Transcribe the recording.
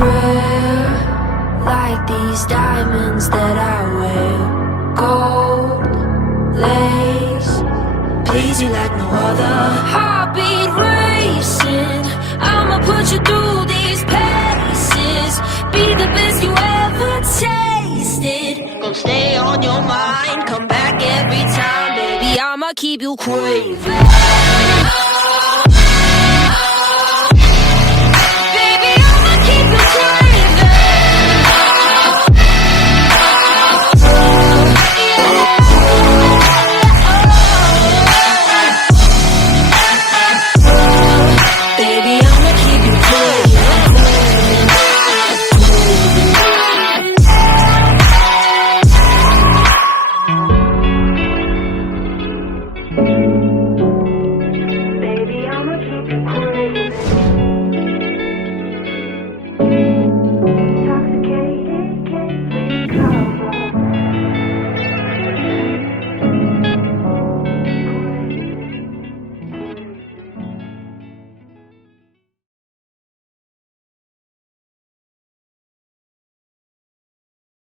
rare, like these diamonds that I wear. Gold lace, please you like no other. Heartbeat racing, I'ma put you through these paces. Be the best you ever tasted. Gonna stay on your mind, come back every time, baby. I'ma keep you craving.